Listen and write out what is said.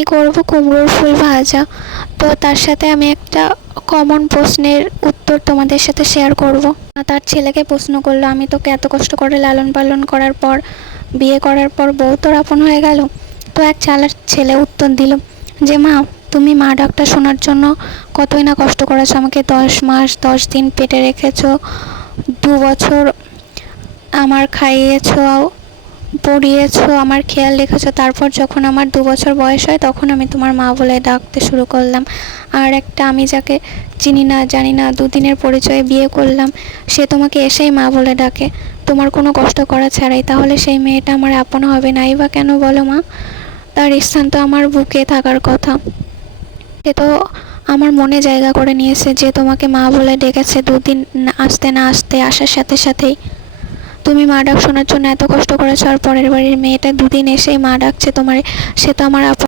আমি করব কুমড়োর ফুল ভাজা। তো তার সাথে আমি একটা কমন প্রশ্নের উত্তর তোমাদের সাথে শেয়ার করব। তার ছেলেকে প্রশ্ন করলো, আমি তোকে এত কষ্ট করে লালন পালন করার পর, বিয়ে করার পর বউ তোর আপন হয়ে গেল। তো এক চালাক ছেলে উত্তর দিল যে, মা তুমি মা ডাকটা শোনার জন্য কতই না কষ্ট করেছো, আমাকে 10 মাস 10 দিন পেটে রেখেছো, 2 বছর আমার খাইয়েছো, পড়িয়েছো, আমার খেয়াল রেখেছো। তারপর যখন আমার 2 বছর বয়স হয় তখন আমি তোমার মা বলে ডাকতে শুরু করলাম। আর একটা আমি যাকে চিনি না জানি না 2 দিনের পরিচয়ে বিয়ে করলাম, সে তোমাকে এসেই মা বলে ডাকে, তোমার কোনো কষ্ট করা ছাড়াই। তাহলে সেই মেয়েটা আমার আপন হবে নাই বা কেন বলো মা? তার স্থান তো আমার বুকে থাকার কথা। সে তো আমার মনে জায়গা করে নিয়েছে যে তোমাকে মা বলে ডেকেছে 2 দিন আসতে না আসতে, আসার সাথে সাথেই। তুমি মা ডাক শোনার জন্য এত কষ্ট করেছো, আর পরের বাড়ির মেয়েটা 2 দিন এসেই মা ডাকছে তোমার, সে তো আমার আপন।